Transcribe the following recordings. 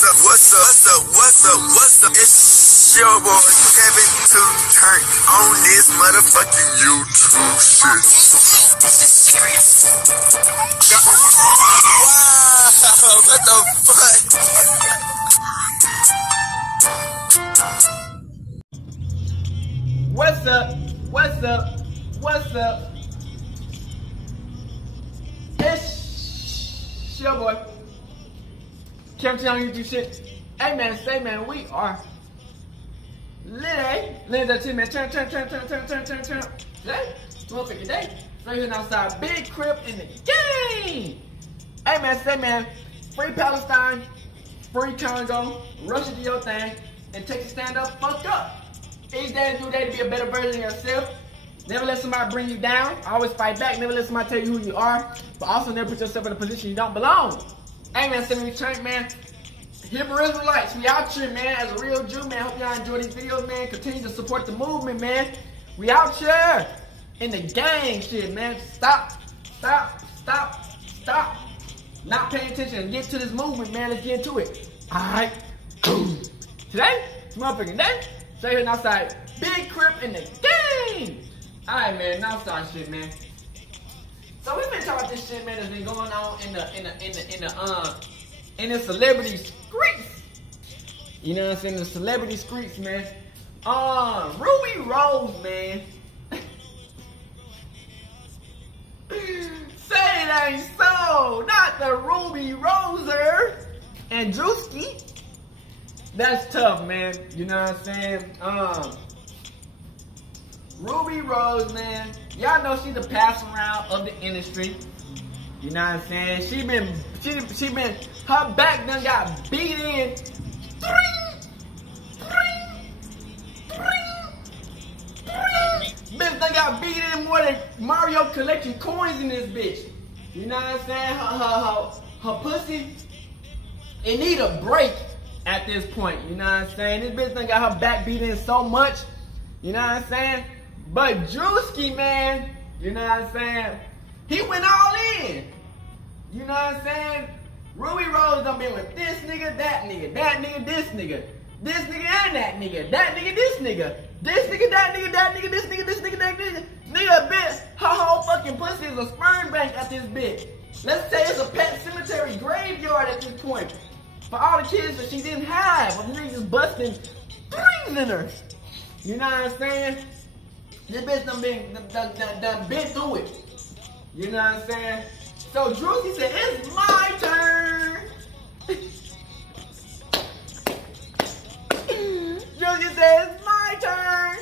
What's up? It's your boy Kevin to turn on this motherfucking YouTube shit. This is serious. Wow, what the fuck? What's up? It's your boy Kevin on YouTube shit. Hey man, say man, we are lit, eh? Lit that shit, man. Turn. Today, motherfucking day. Right here outside, big crib in the game. Hey man, say man, free Palestine, free Congo, Russia do your thing, and take a stand up, fuck up. Each day is a new day to be a better version of yourself. Never let somebody bring you down. Always fight back. Never let somebody tell you who you are, but also never put yourself in a position you don't belong. Hey man, say me turn, man. Hebrew Israelites, we out here, man, as a real Jew, man. Hope y'all enjoy these videos, man. Continue to support the movement, man. We out here in the gang shit, man. Stop. Not paying attention and get to this movement, man. Let's get into it. Alright. Today, it's motherfucking day. Stay here outside. Big crib in the game. Alright, man. Outside shit, man. So we've been talking about this shit, man, that's been going on in the celebrity streets. You know what I'm saying? The celebrity streets, man. Rubi Rose, man. Say it ain't so. Not the Rubi Roser and Druski. That's tough, man. You know what I'm saying? Rubi Rose, man. Y'all know she's the pass around of the industry. You know what I'm saying? She been, her back done got beat in. Bitch done got beat in more than Mario collecting coins in this bitch. You know what I'm saying? Her pussy, it need a break at this point. You know what I'm saying? This bitch done got her back beat in so much. You know what I'm saying? But Druski, man, you know what I'm saying? He went all in. You know what I'm saying? Rubi Rose done been with this nigga, that nigga, this nigga, and that nigga, this nigga, this nigga, that nigga, this nigga, that nigga. Nigga, bitch, her whole fucking pussy is a sperm bank at this bitch. Let's say it's a pet cemetery graveyard at this point. For all the kids that she didn't have, of niggas busting threes in her. You know what I'm saying? This bitch done been through it. You know what I'm saying? So Druski said, it's my turn. Druski said, it's my turn.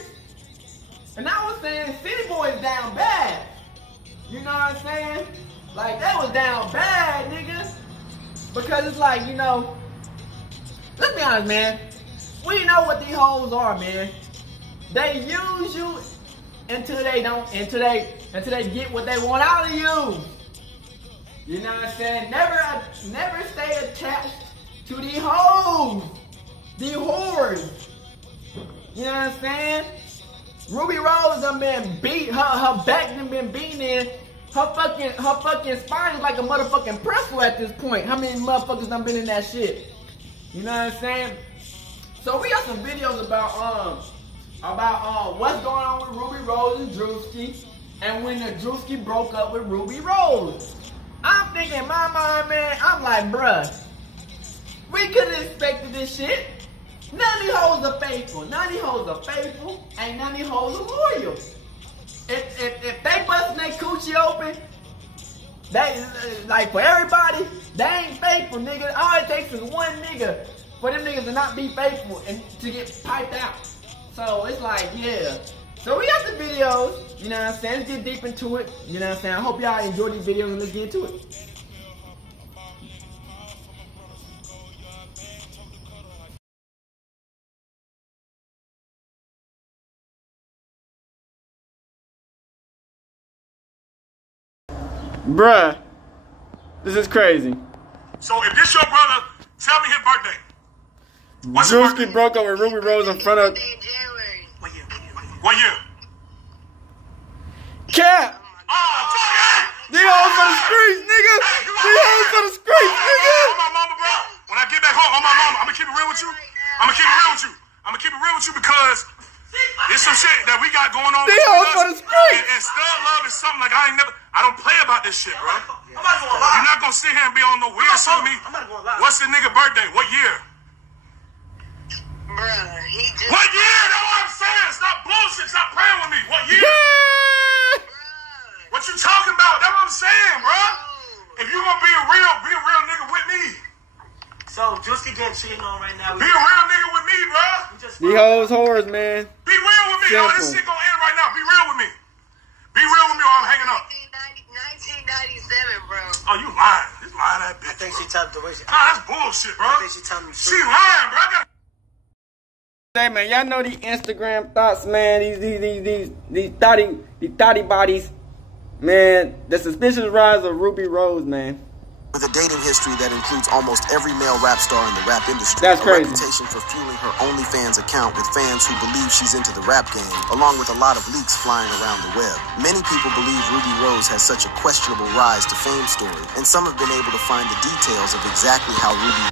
And I was saying, City Boys down bad. You know what I'm saying? Like, that was down bad, niggas. Because it's like, you know, let's be honest, man. We know what these hoes are, man. They use you until they don't, until they get what they want out of you. You know what I'm saying? Never stay attached to these hoes. These whores. You know what I'm saying? Rubi Rose done been beat, her back done been beaten in. Her fucking spine is like a motherfucking pretzel at this point. How many motherfuckers done been in that shit? You know what I'm saying? So we got some videos about what's going on with Rubi Rose and Druski, and when the Druski broke up with Rubi Rose. I'm thinking in my mind, man, I'm like, bruh, we could have expected this shit. None of these hoes are faithful. Ain't none of these hoes are loyal. If they busting their coochie open, they, like for everybody, they ain't faithful, nigga. All it takes is one nigga for them niggas to not be faithful and to get piped out. So it's like, yeah. So we got the videos, you know what I'm saying? Let's get deep into it, you know what I'm saying? I hope y'all enjoy these videos and let's get into it. Bruh, this is crazy. So if this your brother, tell me his birthday. What's your birthday? Druski broke up with Rubi Rose in front of... What year? Cap! Oh, these hoes for the streets, nigga! These hoes for the streets, nigga! My mama, bro. When I get back home, on my mama. I'm gonna keep it real with you. I'm gonna keep it real with you. I'm gonna keep it real with you because there's some shit that we got going on between us. And stud love is something like I don't play about this shit, bro. I'm not gonna lie. You're not gonna sit here and be on no weird shit with me. I'm not gonna lie. What's the nigga birthday? What year? Bruh, he just... What year? That's what I'm saying. Stop bullshit. Stop playing with me. What year? What you talking about? That's what I'm saying, bro. If you gonna be a real nigga with me. So, Druski getting cheated on right now. Be a real nigga with me, bro. These hoes whores, man. Be real with me. Oh, this shit gonna end right now. Be real with me. Be real with me or I'm hanging up. 1997, bro. Oh, you lying. This lying that bitch. I think she told the way she... Nah, that's bullshit, bro. I think she told me She lying, bro. I gotta... Hey man, y'all know these Instagram thoughts, man. These thotty bodies, man. The suspicious rise of Rubi Rose, man. With a dating history that includes almost every male rap star in the rap industry. That's crazy. A reputation for fueling her OnlyFans account with fans who believe she's into the rap game, along with a lot of leaks flying around the web. Many people believe Rubi Rose has such a questionable rise to fame story, and some have been able to find the details of exactly how Rubi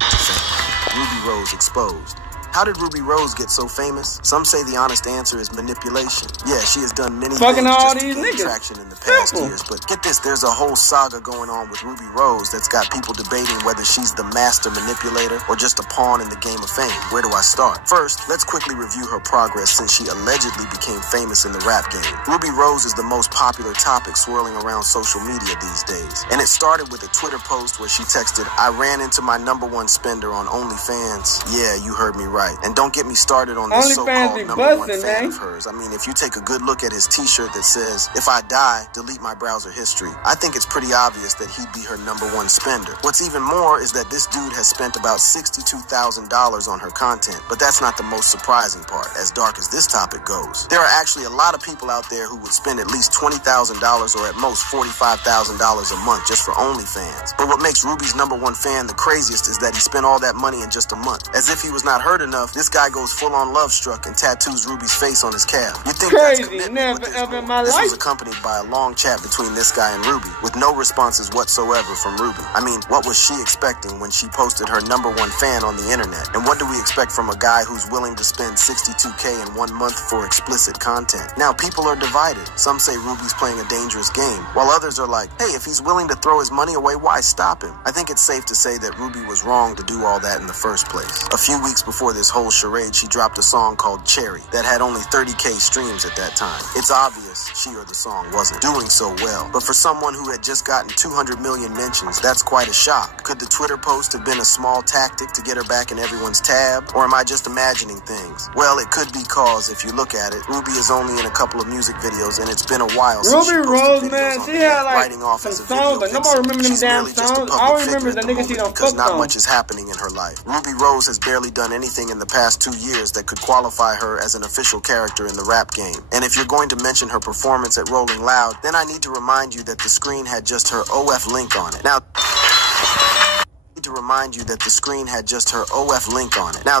to fame. Rubi Rose exposed. How did Rubi Rose get so famous? Some say the honest answer is manipulation. Yeah, she has done many fucking things all just to these gain niggas. traction in the past years. But get this, there's a whole saga going on with Rubi Rose that's got people debating whether she's the master manipulator or just a pawn in the game of fame. Where do I start? First, let's quickly review her progress since she allegedly became famous in the rap game. Rubi Rose is the most popular topic swirling around social media these days. And it started with a Twitter post where she texted, "I ran into my #1 spender on OnlyFans." Yeah, you heard me right. And don't get me started on this so-called #1 fan of hers. I mean, if you take a good look at his t-shirt that says, "If I die, delete my browser history," I think it's pretty obvious that he'd be her #1 spender. What's even more is that this dude has spent about $62,000 on her content. But that's not the most surprising part, as dark as this topic goes. There are actually a lot of people out there who would spend at least $20,000 or at most $45,000 a month just for OnlyFans. But what makes Rubi's #1 fan the craziest is that he spent all that money in just a month. As if he was not hurt enough, this guy goes full-on love struck and tattoos Rubi's face on his calf. You think Crazy, that's commitment? never ever in my This life. was accompanied by a long chat between this guy and Rubi, with no responses whatsoever from Rubi. I mean, what was she expecting when she posted her #1 fan on the internet? And what do we expect from a guy who's willing to spend $62K in 1 month for explicit content? Now, people are divided. Some say Rubi's playing a dangerous game, while others are like, hey, if he's willing to throw his money away, why stop him? I think it's safe to say that Rubi was wrong to do all that in the first place. A few weeks before this whole charade, she dropped a song called Cherry that had only 30K streams at that time. It's obvious she or the song wasn't doing so well, but for someone who had just gotten 200 million mentions, that's quite a shock. Could the Twitter post have been a small tactic to get her back in everyone's tab, or am I just imagining things? Well, it could be cause, if you look at it, Rubi is only in a couple of music videos, and it's been a while since Rubi she Rose, posted man, videos on she the had net, like writing off some as a songs, video but nobody vixen. remember them She's damn really just a songs. public I figure remember at the the niggas she moment done because fucked not on. much is happening in her life. Rubi Rose has barely done anything in the past 2 years that could qualify her as an official character in the rap game. And if you're going to mention her performance at Rolling Loud, then I need to remind you that the screen had just her OF link on it. Now,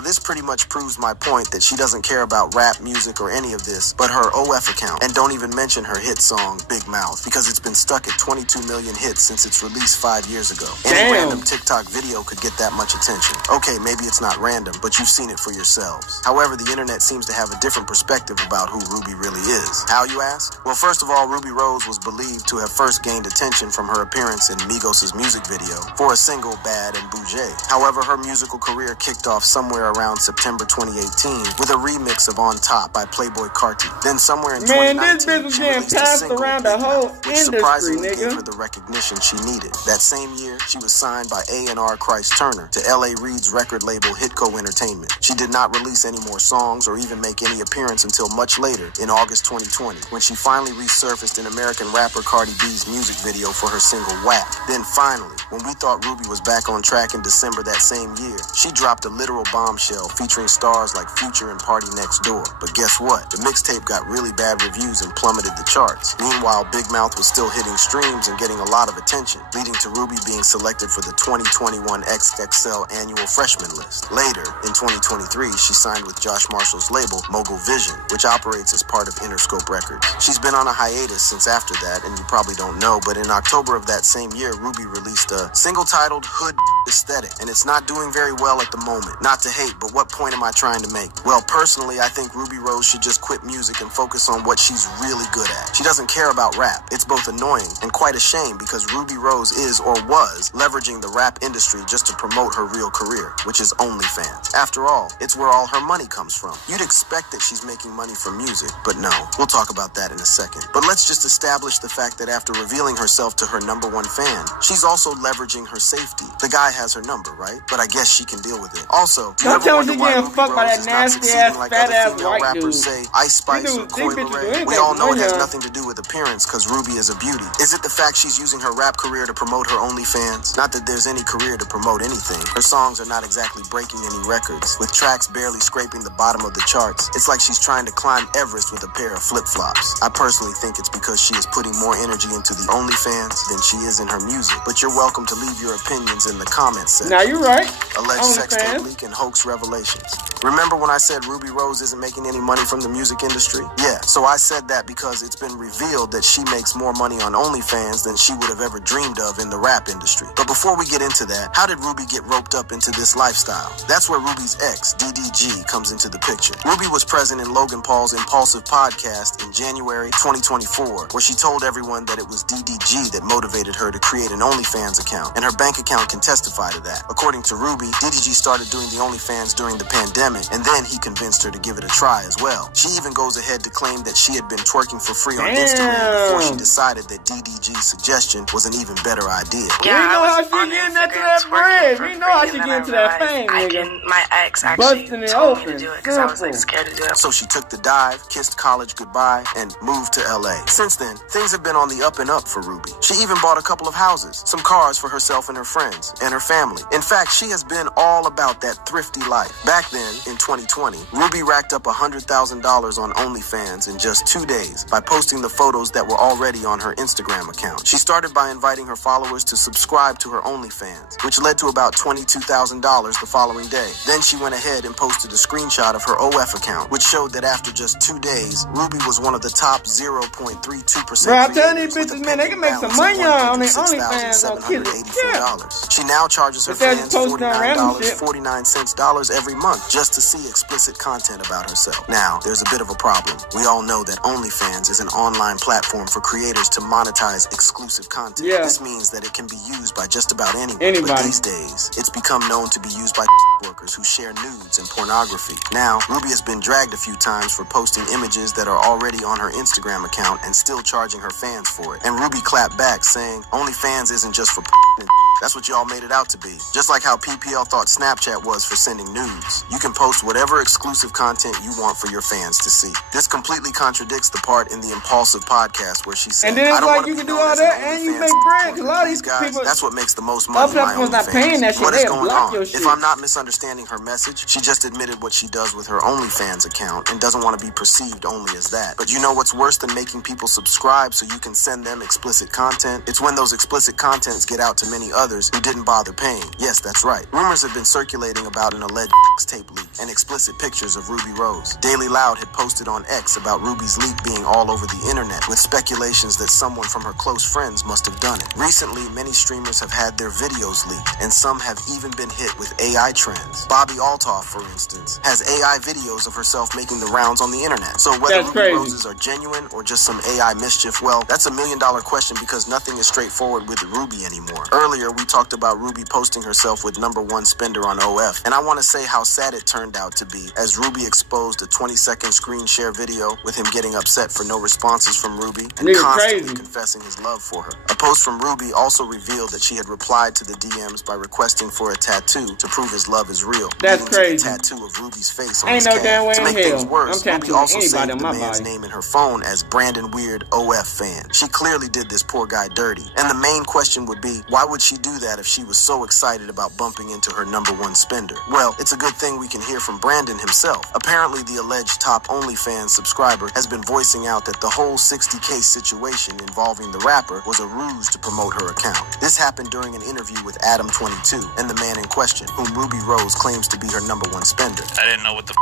this pretty much proves my point that she doesn't care about rap, music, or any of this, but her OF account. And don't even mention her hit song, Big Mouth, because it's been stuck at 22 million hits since its release 5 years ago. Any random TikTok video could get that much attention. Okay, maybe it's not random, but you've seen it for yourselves. However, the internet seems to have a different perspective about who Rubi really is. How, you ask? Well, first of all, Rubi Rose was believed to have first gained attention from her appearance in Migos' music video for a single Bad and Boujee. However, her musical career kicked off somewhere around September 2018 with a remix of On Top by Playboi Carti. Then somewhere in 2019, this bitch was getting passed around the whole which industry, surprisingly nigga. gave her the recognition she needed. That same year, she was signed by A&R Christ Turner to L.A. Reid's record label Hitco Entertainment. She did not release any more songs or even make any appearance until much later in August 2020, when she finally resurfaced in American rapper Cardi B's music video for her single WAP. Then finally, when we thought Rubi was back on track in December that same year, she dropped a literal bombshell featuring stars like Future and Party Next Door. But guess what? The mixtape got really bad reviews and plummeted the charts. Meanwhile, Big Mouth was still hitting streams and getting a lot of attention, leading to Rubi being selected for the 2021 XXL Annual Freshman List. Later, in 2023, she signed with Josh Marshall's label, Mogul Vision, which operates as part of Interscope Records. She's been on a hiatus since after that, and you probably don't know, but in October of that same year, Rubi released a single titled Hood aesthetic, and it's not doing very well at the moment. Not to hate, but what point am I trying to make? Well, personally, I think Rubi Rose should just quit music and focus on what she's really good at. She doesn't care about rap. It's both annoying and quite a shame because Rubi Rose is, or was, leveraging the rap industry just to promote her real career, which is OnlyFans. After all, it's where all her money comes from. You'd expect that she's making money from music, but no. We'll talk about that in a second. But let's just establish the fact that after revealing herself to her #1 fan, she's also leveraging her safety. The guy has her number, right? But I guess she can deal with it. Also, do you ever wonder why Rubi Rose is not succeeding like other female rappers, say Ice Spice or Coi Leray? We all know it has nothing to do with appearance because Rubi is a beauty. Is it the fact she's using her rap career to promote her OnlyFans? Not that there's any career to promote anything. Her songs are not exactly breaking any records, with tracks barely scraping the bottom of the charts. It's like she's trying to climb Everest with a pair of flip-flops. I personally think it's because she is putting more energy into the OnlyFans than she is in her music. But you're welcome to leave your opinions in the comments section. Now you're right. Alleged sex tape leak and hoax revelations. Remember when I said Rubi Rose isn't making any money from the music industry? Yeah, so I said that because it's been revealed that she makes more money on OnlyFans than she would have ever dreamed of in the rap industry. But before we get into that, how did Rubi get roped up into this lifestyle? That's where Rubi's ex, DDG, comes into the picture. Rubi was present in Logan Paul's Impulsive podcast in January 2024, where she told everyone that it was DDG that motivated her to create an OnlyFans account, and her bank account can testify to that. According to Rubi, DDG started doing the OnlyFans during the pandemic, and then he convinced her to give it a try as well. She even goes ahead to claim that she had been twerking for free on Instagram before she decided that DDG's suggestion was an even better idea. Yeah, we know how she getting into that bread. We know how she getting into that fame, nigga. My ex actually told me to do it because I was like scared to do it. So she took the dive, kissed college goodbye, and moved to LA. Since then, things have been on the up and up for Rubi. She even bought a couple of houses, some cars for herself and her friends, and her family. In fact, she has been all about that thrifty life. Back then, in 2020, Rubi racked up $100,000 on OnlyFans in just 2 days by posting the photos that were already on her Instagram account. She started by inviting her followers to subscribe to her OnlyFans, which led to about $22,000 the following day. Then she went ahead and posted a screenshot of her OF account, which showed that after just 2 days, Rubi was one of the top 0.32%. Bro, I'm telling these bitches, man, they can make some money on their OnlyFans on $784. She now charges her fans $49.49 every month just to see explicit content about herself. Now, there's a bit of a problem. We all know that OnlyFans is an online platform for creators to monetize exclusive content. Yeah. This means that it can be used by just about anyone. Anybody. But these days, it's become known to be used by workers who share nudes and pornography. Now, Rubi has been dragged a few times for posting images that are already on her Instagram account and still charging her fans for it. And Rubi clapped back saying, OnlyFans isn't just for and that's what y'all made it out to be. Just like how PPL thought Snapchat was for sending nudes. You can post whatever exclusive content you want for your fans to see. This completely contradicts the part in the Impulsive podcast where she said, and then it's like you can do all that and you make bread, because a lot of these guys, people, that's what makes the most money on my not paying that shit. What is going on? If I'm not misunderstanding her message, she just admitted what she does with her OnlyFans account and doesn't want to be perceived only as that. But you know what's worse than making people subscribe so you can send them explicit content? It's when those explicit contents get out to many others who didn't bother paying. Yes, that's right. Rumors have been circulating about an alleged tape leak and explicit pictures of Rubi Rose. Daily Loud had posted on X about Rubi's leak being all over the internet, with speculations that someone from her close friends must have done it. Recently, many streamers have had their videos leaked, and some have even been hit with AI trends. Bobby Altoff, for instance, has AI videos of herself making the rounds on the internet. So whether Rubi Roses are genuine or just some AI mischief, well, that's $1 million question because nothing is straightforward with Rubi anymore. Earlier, we talked about Rubi posting herself with #1 spender on OF, and I want to say how sad it turned out to be as Rubi exposed a 20-second screen share video with him getting upset for no responses from Rubi and constantly confessing his love for her. A post from Rubi also revealed that she had replied to the DMs by requesting for a tattoo to prove his love is real. That's crazy. A tattoo of Rubi's face on his calf. To make things worse, Rubi also saved the man's name in her phone as Brandon Weird OF fan. She clearly did this poor guy dirty. And the main question would be, why would she do that if she was so excited about bumping into her #1 spender? Well, it's a good thing we can hear from Brandon himself. Apparently, the alleged top OnlyFans subscriber has been voicing out that the whole $60K situation involving the rapper was a ruse to promote her account. This happened during an interview with Adam22 and the man in question, whom Rubi Rose claims to be her #1 spender. I didn't know what the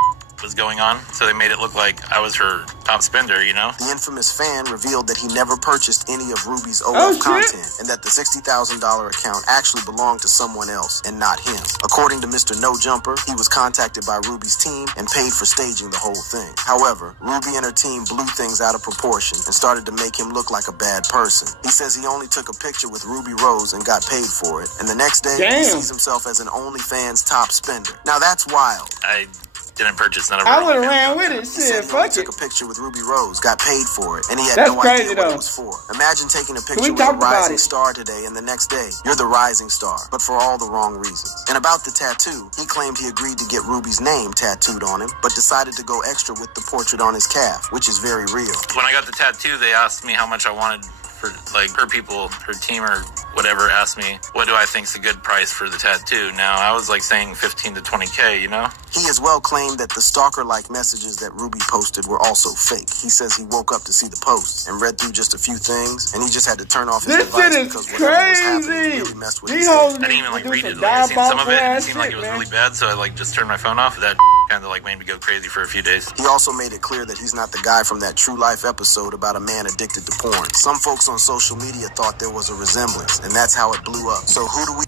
was going on, so they made it look like I was her top spender, you know? The infamous fan revealed that he never purchased any of Ruby's OF content, and that the $60,000 account actually belonged to someone else and not him. According to Mr. No Jumper, he was contacted by Ruby's team and paid for staging the whole thing. However, Ruby and her team blew things out of proportion and started to make him look like a bad person. He says he only took a picture with Ruby Rose and got paid for it, and the next day he sees himself as an OnlyFans top spender. Now that's wild. I didn't purchase none of I would have ran with it. Shit, fuck it. Took a picture with Ruby Rose, got paid for it, and he had no idea what it was for. Imagine taking a picture with a rising star today, and the next day, you're the rising star, but for all the wrong reasons. And about the tattoo, he claimed he agreed to get Ruby's name tattooed on him, but decided to go extra with the portrait on his calf, which is very real. When I got the tattoo, they asked me how much I wanted for, like, her people, her team or whatever asked me, what do I think's a good price for the tattoo? Now, I was like saying 15 to 20K, you know? He as well claimed that the stalker-like messages that Ruby posted were also fake. He says he woke up to see the posts and read through just a few things, and he just had to turn off his device because whatever was happening really messed with his head. I didn't even like read it. Like, I seen some of it and it seemed like it was really bad, so I like just turned my phone off. That kind of like made me go crazy for a few days. He also made it clear that he's not the guy from that True Life episode about a man addicted to porn. Some folks on social media thought there was a resemblance, and that's how it blew up. So who do we...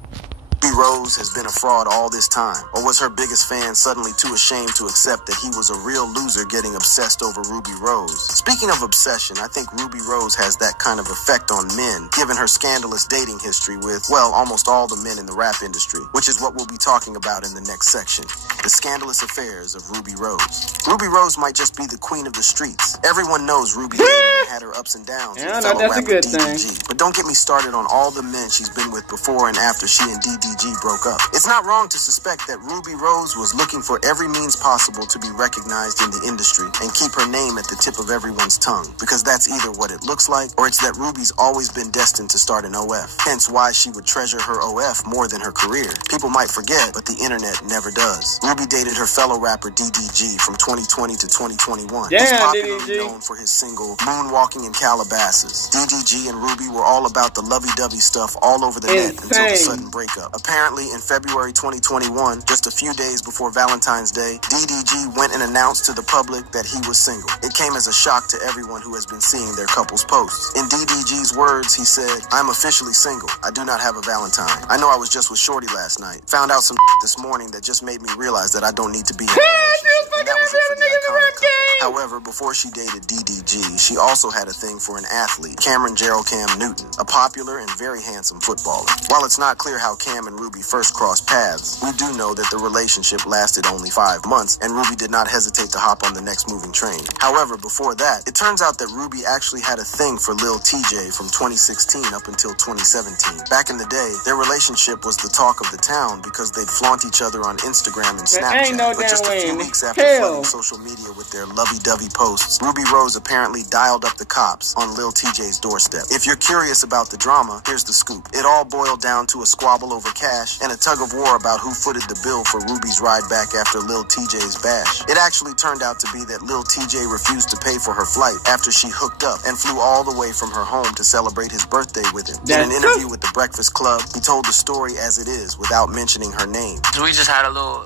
Ruby Rose has been a fraud all this time, or was her biggest fan suddenly too ashamed to accept that he was a real loser getting obsessed over Ruby Rose? Speaking of obsession, I think Ruby Rose has that kind of effect on men, given her scandalous dating history with, well, almost all the men in the rap industry, which is what we'll be talking about in the next section. The scandalous affairs of Ruby Rose. Ruby Rose might just be the queen of the streets. Everyone knows Ruby had her ups and downs with fellow rapper DDG. But don't get me started on all the men she's been with before and after she and DDG broke up. It's not wrong to suspect that Ruby Rose was looking for every means possible to be recognized in the industry and keep her name at the tip of everyone's tongue, because that's either what it looks like, or it's that Ruby's always been destined to start an OF. Hence why she would treasure her OF more than her career. People might forget, but the internet never does. Ruby dated her fellow rapper DDG from 2020 to 2021. He's popularly known for his single Moonwalking in Calabasas. DDG and Ruby were all about the lovey-dovey stuff all over the net until the sudden breakup. Apparently, in February 2021, just a few days before Valentine's Day, DDG went and announced to the public that he was single. It came as a shock to everyone who has been seeing their couple's posts. In DDG's words, he said, "I'm officially single. I do not have a Valentine. I know I was just with Shorty last night. Found out some this morning that just made me realize that I don't need to be in a relationship." And that was it for the iconic couple. However, before she dated DDG, she also had a thing for an athlete, Cameron Gerald Cam Newton, a popular and very handsome footballer. While it's not clear how Cam and Ruby first crossed paths, we do know that the relationship lasted only 5 months, and Ruby did not hesitate to hop on the next moving train. However, before that, it turns out that Ruby actually had a thing for Lil TJ from 2016 up until 2017. Back in the day, their relationship was the talk of the town because they'd flaunt each other on Instagram and Snapchat. But just a few weeks after flooding social media with their lovey-dovey posts, Ruby Rose apparently dialed up the cops on Lil TJ's doorstep. If you're curious about the drama, here's the scoop. It all boiled down to a squabble over cash and a tug of war about who footed the bill for Ruby's ride back after Lil TJ's bash. It actually turned out to be that Lil TJ refused to pay for her flight after she hooked up and flew all the way from her home to celebrate his birthday with him. In an interview with The Breakfast Club, he told the story as it is without mentioning her name. We just had a little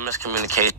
miscommunication.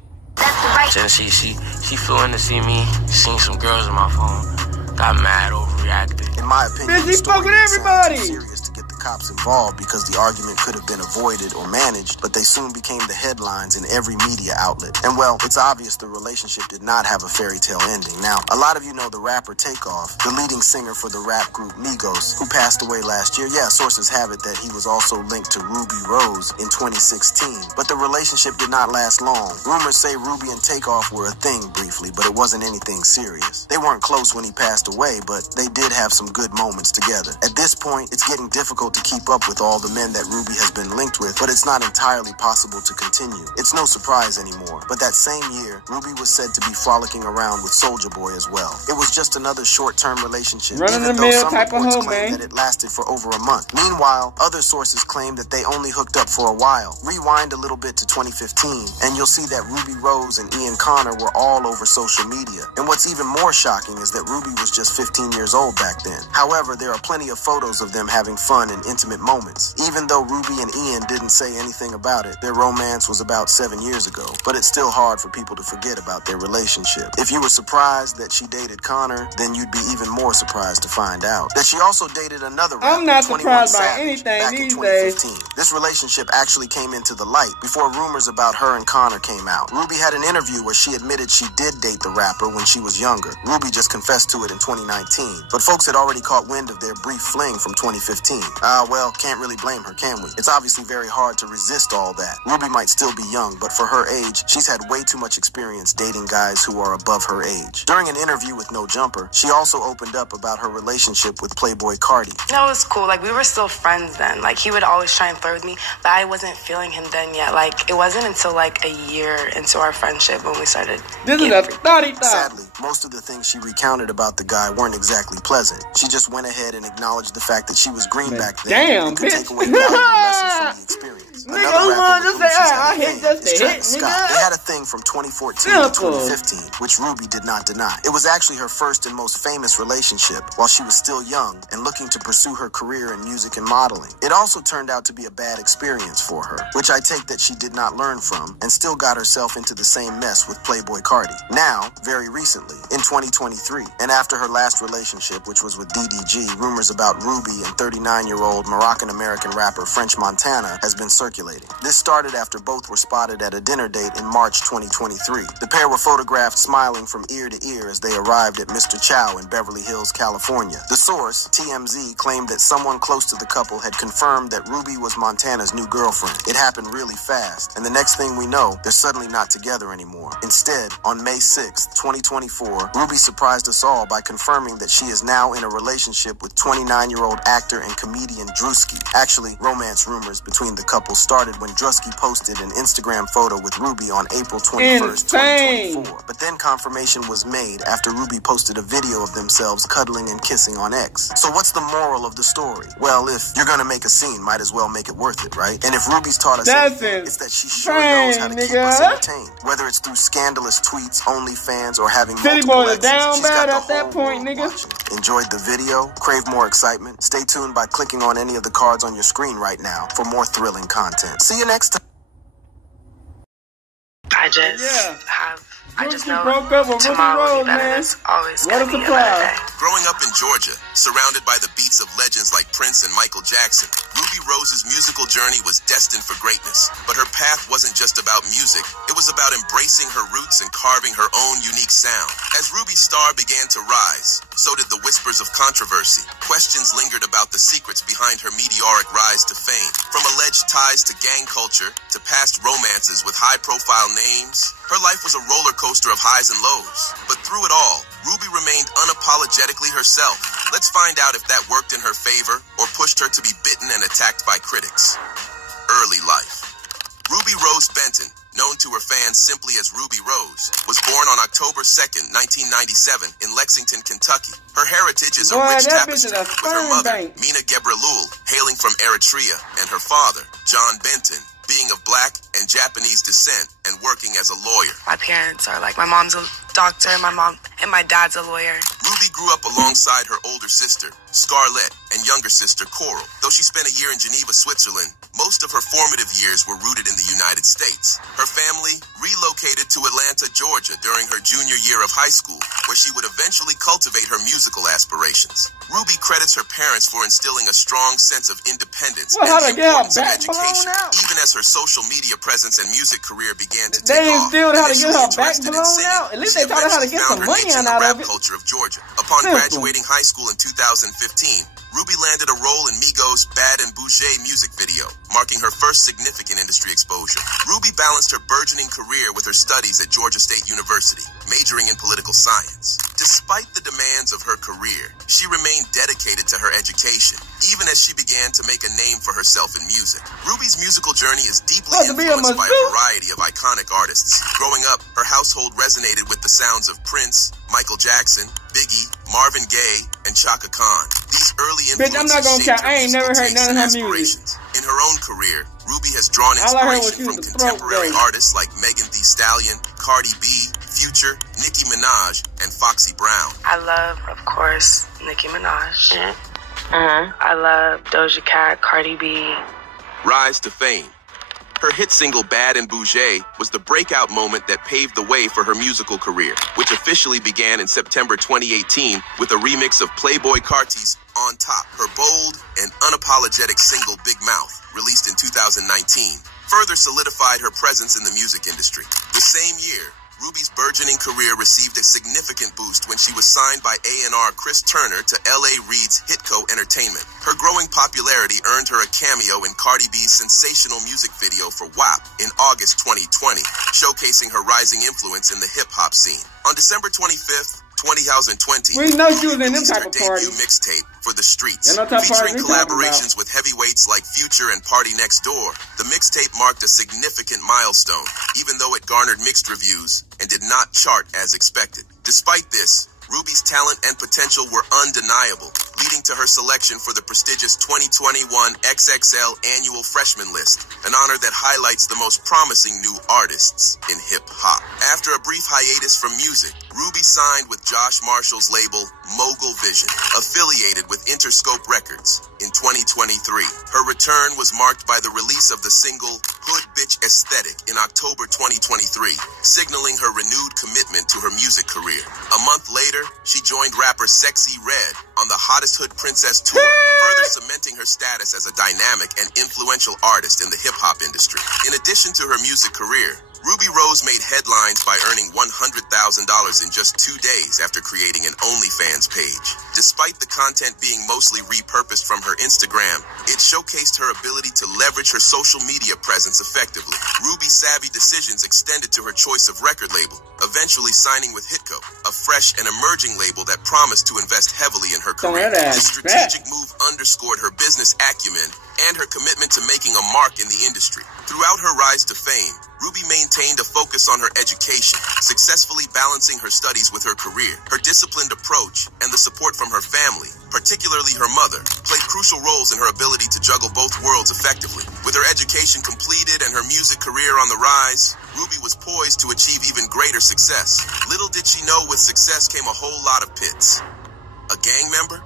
And she flew in to see me, seen some girls on my phone, got mad, overreacted. In my opinion, he spoke with everybody. Serious to get the cops involved because the argument could have been avoided or managed, but they soon became the headlines in every media outlet. And well, it's obvious the relationship did not have a fairy tale ending. Now, a lot of you know the rapper Takeoff, the leading singer for the rap group Migos, who passed away last year. Yeah, sources have it that he was also linked to Ruby Rose in 2016, but the relationship did not last long. Rumors say Ruby and Takeoff were a thing briefly, but it wasn't anything serious. They weren't close when he passed away, but they did have some good moments together. At this point, it's getting difficult to keep up with all the men that Ruby has been linked with, but it's not entirely possible to continue. It's no surprise anymore. But that same year, Ruby was said to be frolicking around with Soulja Boy as well. It was just another short-term relationship, even though some reports claim that it lasted for over a month. Meanwhile, other sources claim that they only hooked up for a while. Rewind a little bit to 2015, and you'll see that Ruby Rose and Ian Connor were all over social media. And what's even more shocking is that Ruby was just 15 years old back then. However, there are plenty of photos of them having fun and intimate moments. Even though Ruby and Ian didn't say anything about it, their romance was about 7 years ago, but it's still hard for people to forget about their relationship. If you were surprised that she dated Connor, then you'd be even more surprised to find out that she also dated another rapper, I'm not surprised by anything back these in 2015. days. This relationship actually came into the light before rumors about her and Connor came out. Ruby had an interview where she admitted she did date the rapper when she was younger. Ruby just confessed to it in 2019, but folks had already caught wind of their brief fling from 2015. Well, can't really blame her, can we? It's obviously very hard to resist all that. Ruby might still be young, but for her age, she's had way too much experience dating guys who are above her age. During an interview with No Jumper, she also opened up about her relationship with Playboy Cardi. That was cool. Like, we were still friends then. Like, he would always try and flirt with me, but I wasn't feeling him then yet. Like, it wasn't until like a year into our friendship when we started. Sadly, most of the things she recounted about the guy weren't exactly pleasant. She just went ahead and acknowledged the fact that she was green back then and could take away valuable lessons from the experience. Nigga, who wanted to say, I hit just a hit, Scott. nigga? They had a thing from 2014 to 2015, which Ruby did not deny. It was actually her first and most famous relationship while she was still young and looking to pursue her career in music and modeling. It also turned out to be a bad experience for her, which I take that she did not learn from and still got herself into the same mess with Playboy Cardi. Now, very recently, in 2023, and after her last relationship, which was with DDG, rumors about Ruby and 39-year-old Moroccan-American rapper French Montana has been circulating. This started after both were spotted at a dinner date in March 2023. The pair were photographed smiling from ear to ear as they arrived at Mr. Chow in Beverly Hills, California. The source, TMZ, claimed that someone close to the couple had confirmed that Ruby was Montana's new girlfriend. It happened really fast, and the next thing we know, they're suddenly not together anymore. Instead, on May 6th, 2024, Ruby surprised us all by confirming that she is now in a relationship with 29-year-old actor and comedian Druski. Actually, romance rumors between the couple started when Druski posted an Instagram photo with Ruby on April 21st, 2024. But then confirmation was made after Ruby posted a video of themselves cuddling and kissing on X. So what's the moral of the story? Well, if you're gonna make a scene, might as well make it worth it, right? And if Ruby's taught us anything, it's that she sure knows how to keep us entertained. Whether it's through scandalous tweets, OnlyFans, or having multiple exes, she's got the whole world watching. Enjoyed the video? Crave more excitement? Stay tuned by clicking on any of the cards on your screen right now for more thrilling content. See you next time. I just know tomorrow will be better. That's always gonna be a better day. Growing up in Georgia, surrounded by the beats of legends like Prince and Michael Jackson, Ruby Rose's musical journey was destined for greatness. But her path wasn't just about music. It was about embracing her roots and carving her own unique sound. As Ruby's star began to rise, so did the whispers of controversy. Questions lingered about the secrets behind her meteoric rise to fame. From alleged ties to gang culture to past romances with high-profile names, her life was a roller coaster of highs and lows. But through it all, Ruby remained unapologetically herself. Let's find out if that worked in her favor or pushed her to be bitten and attacked by critics. Early life. Ruby Rose Benton, known to her fans simply as Ruby Rose, was born on October 2nd, 1997 in Lexington, Kentucky. Her heritage is a rich tapestry, with her mother, Mina Gebrelul, hailing from Eritrea, and her father, John Benton, being of black and Japanese descent and working as a lawyer. My parents are like, my mom's a doctor, my mom and my dad's a lawyer. Ruby grew up alongside her older sister, Scarlett, and younger sister, Coral. Though she spent a year in Geneva, Switzerland, most of her formative years were rooted in the United States. Her family relocated to Atlanta, Georgia during her junior year of high school, where she would eventually cultivate her musical aspirations. Ruby credits her parents for instilling a strong sense of independence and the importance of education, even as her social media presence and music career began to take off. Initially interested in singing, at least they taught her how to get some money out of it. Culture of Georgia. Upon graduating high school in 2015, Ruby landed a role in Migos' Bad and Bougie music video, marking her first significant industry exposure. Ruby balanced her burgeoning career with her studies at Georgia State University, majoring in political science. Despite the demands of her career, she remained dedicated to her education, even as she began to make a name for herself in music. Ruby's musical journey is deeply influenced by a variety of iconic artists. Growing up, her household resonated with the sounds of Prince, Michael Jackson, Biggie, Marvin Gaye, and Chaka Khan. These early influences shaped her musical tastes and aspirations. In her own career, Ruby has drawn inspiration from contemporary artists like Megan Thee Stallion, Cardi B, Future, Nicki Minaj, and Foxy Brown. I love, of course, Nicki Minaj. I love Doja Cat, Cardi B. Rise to fame. Her hit single Bad and Bougé was the breakout moment that paved the way for her musical career, which officially began in September 2018 with a remix of Playboi Carti's On Top. Her bold and unapologetic single Big Mouth, released in 2019, further solidified her presence in the music industry. The same year, Ruby's burgeoning career received a significant boost when she was signed by A&R Chris Turner to L.A. Reid's Hitco Entertainment. Her growing popularity earned her a cameo in Cardi B's sensational music video for WAP in August 2020, showcasing her rising influence in the hip-hop scene. On December 25th, 2020, we know she was in them released type her of parties. debut mixtape For the Streets, Yeah, no type of featuring parties we collaborations with heavyweights like Future and Party Next Door. The mixtape marked a significant milestone, even though it garnered mixed reviews and did not chart as expected. Despite this, Ruby's talent and potential were undeniable, leading to her selection for the prestigious 2021 XXL Annual Freshman List, an honor that highlights the most promising new artists in hip-hop. After a brief hiatus from music, Ruby signed with Josh Marshall's label Mogul Vision, affiliated with Interscope Records, in 2023. Her return was marked by the release of the single Hood Bitch Aesthetic in October 2023, signaling her renewed commitment to her music career. A month later, she joined rapper Sexy Red on the Hottest Hood Princess tour, further cementing her status as a dynamic and influential artist in the hip-hop industry. In addition to her music career, Ruby Rose made headlines by earning $100,000 in just 2 days after creating an OnlyFans page. Despite the content being mostly repurposed from her Instagram, it showcased her ability to leverage her social media presence effectively. Ruby's savvy decisions extended to her choice of record label, eventually signing with Hitco, a fresh and emerging label that promised to invest heavily in her career. This strategic move underscored her business acumen and her commitment to making a mark in the industry. Throughout her rise to fame, Ruby maintained a focus on her education, successfully balancing her studies with her career. Her disciplined approach and the support from her family, particularly her mother, played crucial roles in her ability to juggle both worlds effectively. With her education completed and her music career on the rise, Ruby was poised to achieve even greater success. Little did she know with success came a whole lot of pits. A gang member?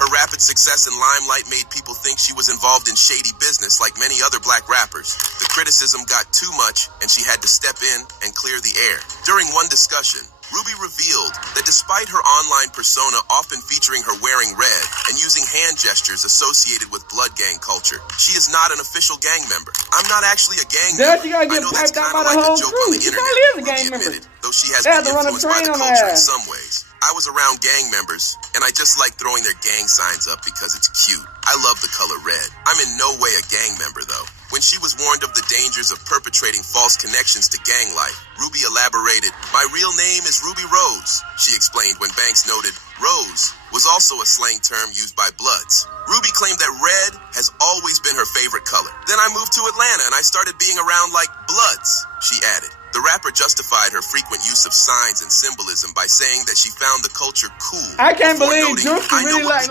Her rapid success and limelight made people think she was involved in shady business like many other black rappers. The criticism got too much, and she had to step in and clear the air. During one discussion, Ruby revealed that despite her online persona often featuring her wearing red and using hand gestures associated with blood gang culture, she is not an official gang member. I'm not actually a gang member. I know that's kind of like a joke on the internet, Ruby admitted, though she has been influenced by the culture in some ways. I was around gang members, and I just like throwing their gang signs up because it's cute. I love the color red. I'm in no way a gang member, though. When she was warned of the dangers of perpetrating false connections to gang life, Ruby elaborated, "My real name is Ruby Rose," she explained when Banks noted Rose was also a slang term used by Bloods. Ruby claimed that red has always been her favorite color. Then I moved to Atlanta and I started being around like Bloods, she added. The rapper justified her frequent use of signs and symbolism by saying that she found the culture cool. I can't believe Druski really isn't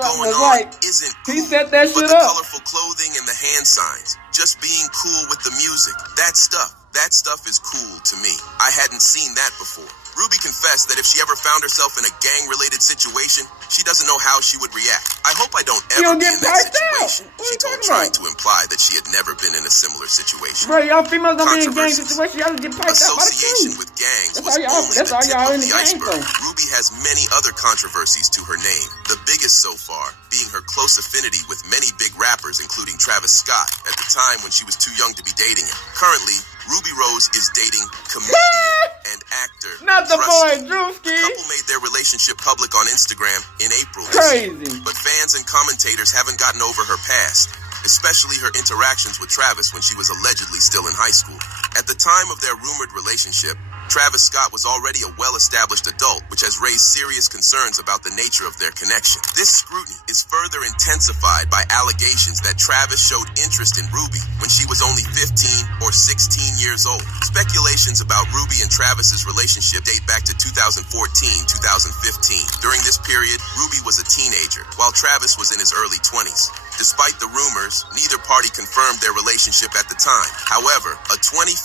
cool, he set that shit but the up. colorful clothing and the hand signs, just being cool with the music, that stuff is cool to me. I hadn't seen that before. Ruby confessed that if she ever found herself in a gang-related situation, she doesn't know how she would react. I hope I don't ever be in that situation, she told, trying to imply that she had never been in a similar situation. Bro, y'all females don't be in gang situations, y'all get piped out. Association with gangs was only the tip of the iceberg. Ruby has many other controversies to her name, the biggest so far being her close affinity with many big rappers, including Travis Scott, at the time when she was too young to be dating him. Currently, Ruby Rose is dating comedian and actor Druski. The couple made their relationship public on Instagram in April. Crazy. But fans and commentators haven't gotten over her past, especially her interactions with Travis when she was allegedly still in high school. At the time of their rumored relationship, Travis Scott was already a well-established adult, which has raised serious concerns about the nature of their connection. This scrutiny is further intensified by allegations that Travis showed interest in Ruby when she was only 15 or 16 years old. Speculations about Ruby and Travis's relationship date back to 2014-2015. During this period, Ruby was a teenager, while Travis was in his early 20s. Despite the rumors, neither party confirmed their relationship at the time. However, a 2015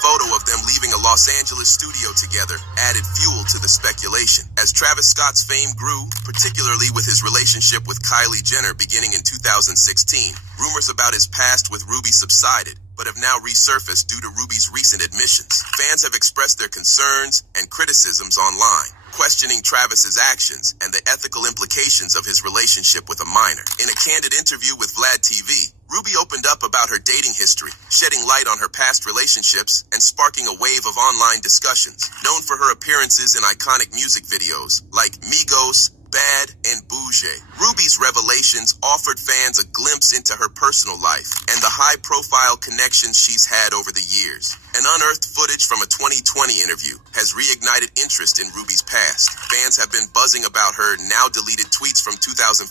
photo of them leaving a Los Angeles studio together added fuel to the speculation. As Travis Scott's fame grew, particularly with his relationship with Kylie Jenner beginning in 2016, rumors about his past with Rubi subsided, but have now resurfaced due to Rubi's recent admissions. Fans have expressed their concerns and criticisms online, questioning Travis's actions and the ethical implications of his relationship with a minor. In a candid interview with Vlad TV, Rubi opened up about her dating history, shedding light on her past relationships and sparking a wave of online discussions. Known for her appearances in iconic music videos like Migos, Bad, and Bougie, Rubi's revelations offered fans a glimpse into her personal life and the high-profile connections she's had over the years. An unearthed footage from a 2020 interview has reignited interest in Rubi's past. Fans have been buzzing about her now-deleted tweets from 2014,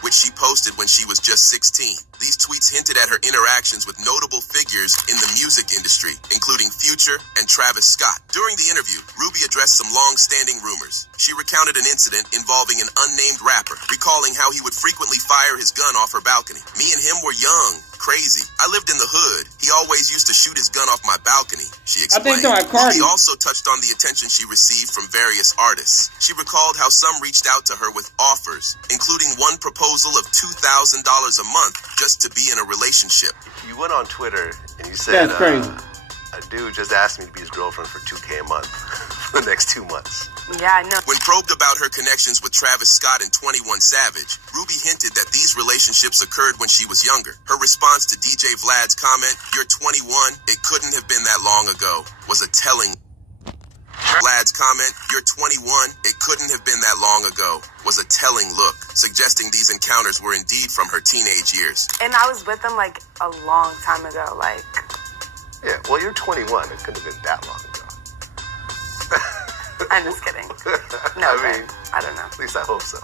which she posted when she was just 16. These tweets hinted at her interactions with notable figures in the music industry, including Future and Travis Scott. During the interview, Rubi addressed some long-standing rumors. She recounted an incident involving an unnamed rapper, recalling how he would frequently fire his gun off her balcony. Me and him were young. Crazy. I lived in the hood. He always used to shoot his gun off my balcony, she explained. Rubi also touched on the attention she received from various artists. She recalled how some reached out to her with offers, including one proposal of $2,000 a month just to be in a relationship. You went on Twitter and you said, a dude just asked me to be his girlfriend for $2K a month for the next 2 months. Yeah, I know. When probed about her connections with Travis Scott and 21 Savage, Rubi hinted that these relationships occurred when she was younger. Her response to DJ Vlad's comment, "You're 21, it couldn't have been that long ago," was a telling. Vlad's comment, "You're 21, it couldn't have been that long ago," was a telling look, suggesting these encounters were indeed from her teenage years. And I was with him like a long time ago, like. Yeah, well, you're 21. It couldn't have been that long ago. I'm just kidding. No, I don't know. At least I hope so.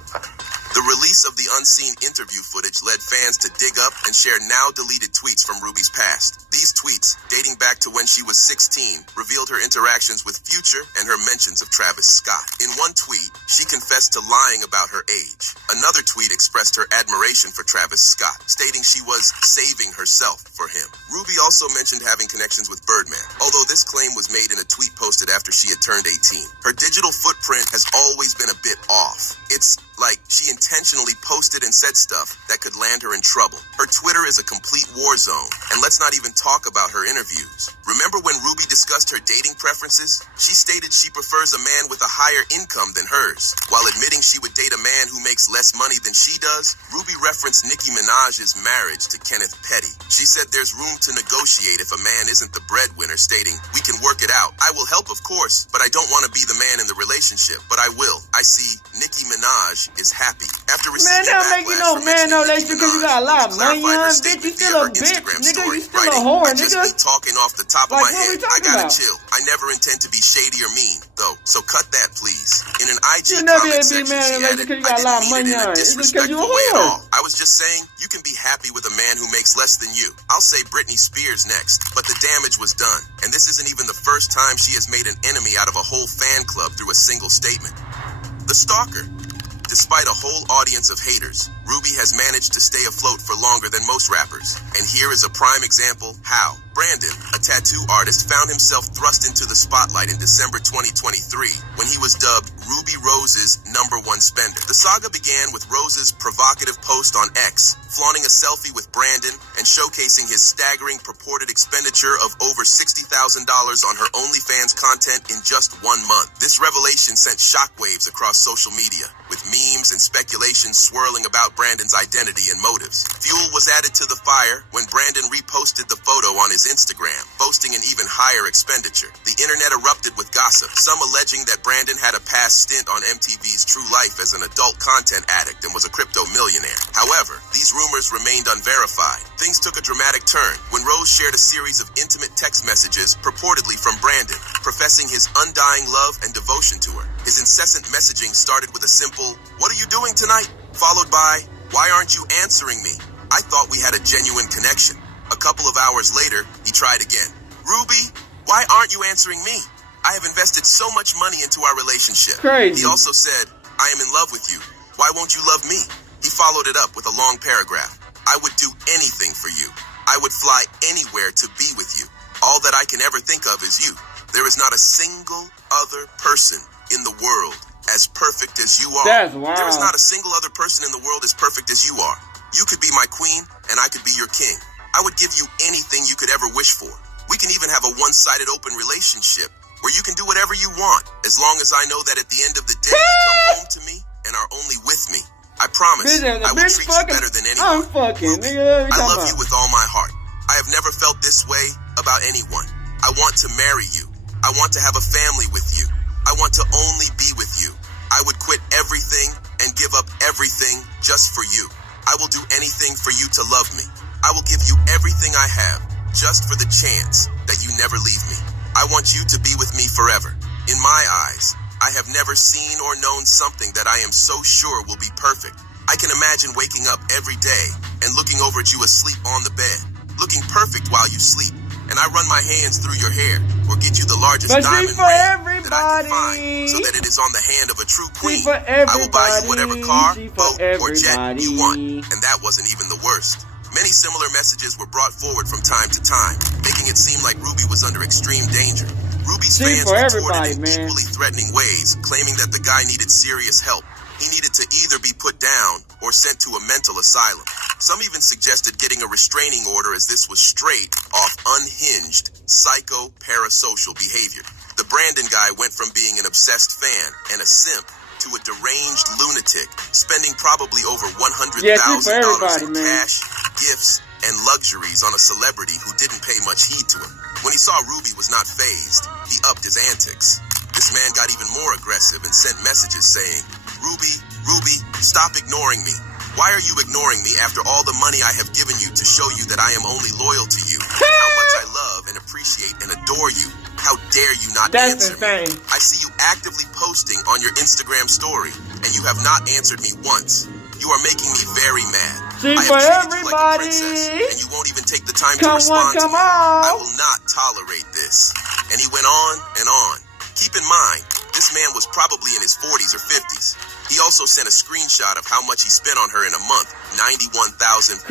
The release of the unseen interview footage led fans to dig up and share now-deleted tweets from Rubi's past. These tweets, dating back to when she was 16, revealed her interactions with Future and her mentions of Travis Scott. In one tweet, she confessed to lying about her age. Another tweet expressed her admiration for Travis Scott, stating she was saving herself for him. Rubi also mentioned having connections with Birdman, although this claim was made in a tweet posted after she had turned 18. Her digital footprint has always been a bit off. It's like she intentionally posted and said stuff that could land her in trouble. Her Twitter is a complete war zone, and let's not even talk about her interviews. Remember when Rubi discussed her dating preferences? She stated she prefers a man with a higher income than hers. While admitting she would date a man who makes less money than she does, Rubi referenced Nicki Minaj's marriage to Kenneth Petty. She said there's room to negotiate if a man isn't the breadwinner, stating, "We can work it out. I will help, of course, but I don't want to be the man in the relationship, but I will. I see Nicki Minaj is happy." After receiving backlash from Nicki Minaj, because you got a lot of money, clarified her bitch. statement You via still a her bitch, Instagram nigga. story, You still a writing, whore, "I just nigga. be talking off the top of my Like, what head. we I talking gotta about? chill. I never intend to be shady or mean, though, so cut that, please." In an IG You never comment be section, mad she at added, because you "I got a lot of didn't mean money it in on a it. It's just because you a disrespectful way at whore." all. I was just saying, you can be happy with a man who makes less than you. I'll say Britney Spears next, but the damage was done. And this isn't even the first time she has made an enemy out of a whole fan club through a single statement. The stalker. Despite a whole audience of haters, Rubi has managed to stay afloat for longer than most rappers. And here is a prime example how. Brandon, a tattoo artist, found himself thrust into the spotlight in December 2023 when he was dubbed Rubi Rose's #1 spender. The saga began with Rose's provocative post on X, flaunting a selfie with Brandon and showcasing his staggering purported expenditure of over $60,000 on her OnlyFans content in just 1 month. This revelation sent shockwaves across social media, with memes and speculations swirling about Brandon's identity and motives. Fuel was added to the fire when Brandon reposted the photo on his Instagram, boasting an even higher expenditure. The internet erupted with gossip, some alleging that Brandon had a past stint on MTV's True Life as an adult content addict and was a crypto millionaire. However, these rumors remained unverified. Things took a dramatic turn when Rose shared a series of intimate text messages purportedly from Brandon, professing his undying love and devotion to her. His incessant messaging started with a simple, "What are you doing tonight?" followed by, "Why aren't you answering me? I thought we had a genuine connection." A couple of hours later, he tried again. "Rubi, why aren't you answering me? I have invested so much money into our relationship." Crazy. He also said, "I am in love with you. Why won't you love me?" He followed it up with a long paragraph. I would do anything for you. I would fly anywhere to be with you. All that I can ever think of is you. There is not a single other person in the world as perfect as you are. That's wild. There is not a single other person in the world as perfect as you are. You could be my queen, and I could be your king. I would give you anything you could ever wish for. We can even have a one-sided open relationship where you can do whatever you want, as long as I know that at the end of the day, you come home to me and are only with me. I promise, I will treat you better than anyone. Ruby, I love you with all my heart. I have never felt this way about anyone. I want to marry you. I want to have a family with you. I want to only be with you. I would quit everything and give up everything just for you. I will do anything for you to love me. I will give you everything I have just for the chance that you never leave me. I want you to be with me forever. In my eyes, I have never seen or known something that I am so sure will be perfect. I can imagine waking up every day and looking over at you asleep on the bed, looking perfect while you sleep. And I run my hands through your hair or get you the largest diamond ring that I can find so that it is on the hand of a true queen. I will buy you whatever car, boat, or jet you want. And that wasn't even the worst. Many similar messages were brought forward from time to time, making it seem like Ruby was under extreme danger. Ruby's fans retorted in equally threatening ways, claiming that the guy needed serious help. He needed to either be put down or sent to a mental asylum. Some even suggested getting a restraining order, as this was straight off unhinged, psycho-parasocial behavior. The Brandon guy went from being an obsessed fan and a simp to a deranged lunatic, spending probably over $100,000 in cash, gifts, and luxuries on a celebrity who didn't pay much heed to him. When he saw Ruby was not fazed, he upped his antics. This man got even more aggressive and sent messages saying, Ruby, stop ignoring me. Why are you ignoring me after all the money I have given you to show you that I am only loyal to you? How much I love and appreciate and adore you. How dare you not answer me? I see you actively posting on your Instagram story, and you have not answered me once. You are making me very mad. I have treated you like a princess, and you won't even take the time to respond to me. I will not tolerate this. And he went on and on. Keep in mind, this man was probably in his 40s or 50s. He also sent a screenshot of how much he spent on her in a month, $91,422.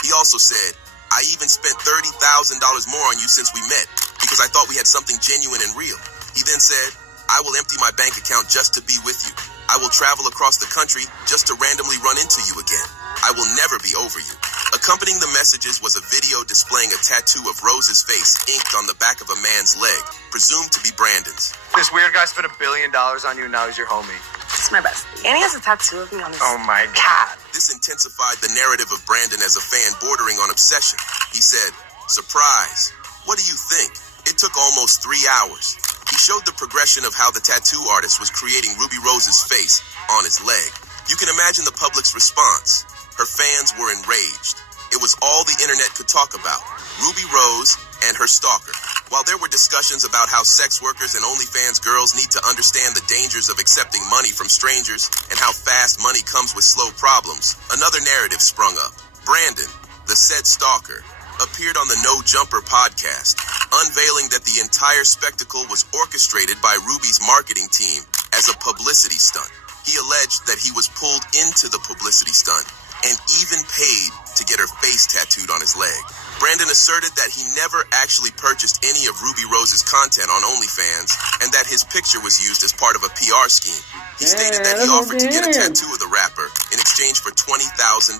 He also said, I even spent $30,000 more on you since we met, because I thought we had something genuine and real. He then said, I will empty my bank account just to be with you. I will travel across the country just to randomly run into you again. I will never be over you. Accompanying the messages was a video displaying a tattoo of Rose's face inked on the back of a man's leg, presumed to be Brandon's. This weird guy spent $1 billion on you, now he's your homie. It's my best. And he has a tattoo of me on his my cat. This intensified the narrative of Brandon as a fan bordering on obsession. He said, surprise. What do you think? It took almost 3 hours. He showed the progression of how the tattoo artist was creating Ruby Rose's face on his leg. You can imagine the public's response. Her fans were enraged. It was all the internet could talk about. Ruby Rose and her stalker. While there were discussions about how sex workers and OnlyFans girls need to understand the dangers of accepting money from strangers and how fast money comes with slow problems, another narrative sprung up. Brandon, the said stalker, appeared on the No Jumper podcast, unveiling that the entire spectacle was orchestrated by Ruby's marketing team as a publicity stunt. He alleged that he was pulled into the publicity stunt and even paid to get her face tattooed on his leg. Brandon asserted that he never actually purchased any of Ruby Rose's content on OnlyFans and that his picture was used as part of a PR scheme. He stated that he offered to get a tattoo of the rapper in exchange for $20,000.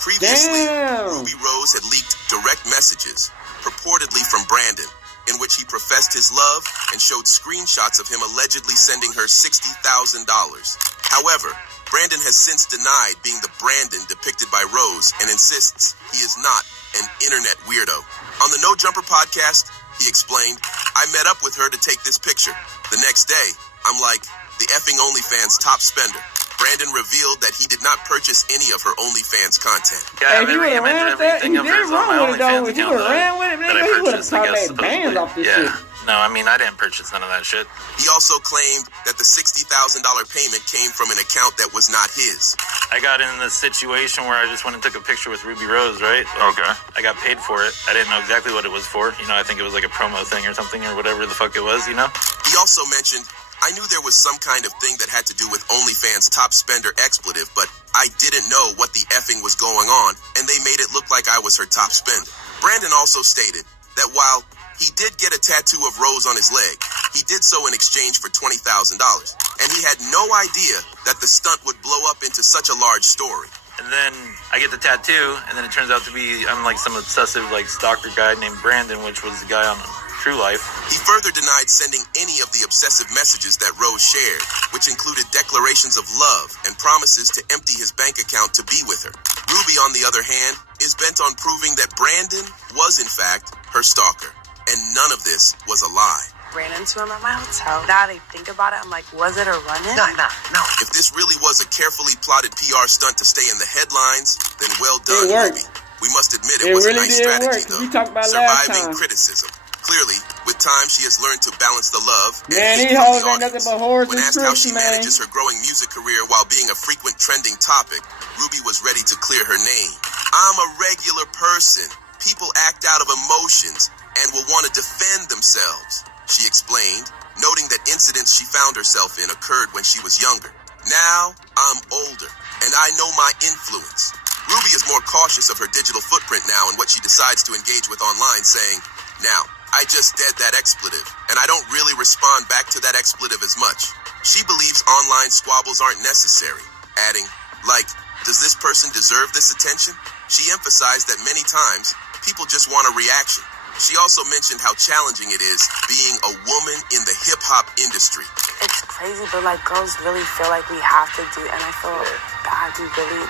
Previously, Ruby Rose had leaked direct messages, purportedly from Brandon, in which he professed his love and showed screenshots of him allegedly sending her $60,000. However, Brandon has since denied being the Brandon depicted by Rose and insists he is not an internet weirdo. On the No Jumper podcast, he explained, I met up with her to take this picture. The next day, I'm like, the effing OnlyFans top spender. Brandon revealed that he did not purchase any of her OnlyFans content. Yeah, every image and everything of hers on my OnlyFans account that I purchased, I guess, supposedly. Yeah. No, I mean, I didn't purchase none of that shit. He also claimed that the $60,000 payment came from an account that was not his. I got in the situation where I just went and took a picture with Ruby Rose, right? Okay. I got paid for it. I didn't know exactly what it was for. You know, I think it was like a promo thing or something or whatever the fuck it was, you know? He also mentioned I knew there was some kind of thing that had to do with OnlyFans top spender expletive, but I didn't know what the effing was going on, and they made it look like I was her top spender. Brandon also stated that while he did get a tattoo of Rose on his leg, he did so in exchange for $20,000, and he had no idea that the stunt would blow up into such a large story. And then I get the tattoo, and then it turns out to be, I'm like some obsessive like stalker guy named Brandon, which was the guy on True Life. He further denied sending any of the obsessive messages that Rose shared, which included declarations of love and promises to empty his bank account to be with her. Rubi, on the other hand, is bent on proving that Brandon was in fact her stalker, and none of this was a lie. Ran into him at my hotel. Now that I think about it, I'm like, was it a run-in? No. If this really was a carefully plotted PR stunt to stay in the headlines, then well done, Rubi. We must admit it was really a nice strategy, though. We talked about surviving criticism. Clearly, with time, she has learned to balance the love and these hate hoes from the ain't nothing audience. but whores When and asked how tricks, she man. manages her growing music career while being a frequent trending topic, Rubi was ready to clear her name. I'm a regular person. People act out of emotions and will want to defend themselves, she explained, noting that incidents she found herself in occurred when she was younger. Now, I'm older, and I know my influence. Rubi is more cautious of her digital footprint now and what she decides to engage with online, saying, "Now, I just dead that expletive, and I don't really respond back to that expletive as much." She believes online squabbles aren't necessary, adding, like, "Does this person deserve this attention?" She emphasized that many times, people just want a reaction. She also mentioned how challenging it is being a woman in the hip-hop industry. It's crazy, but like girls really feel like we have to do, and I feel bad.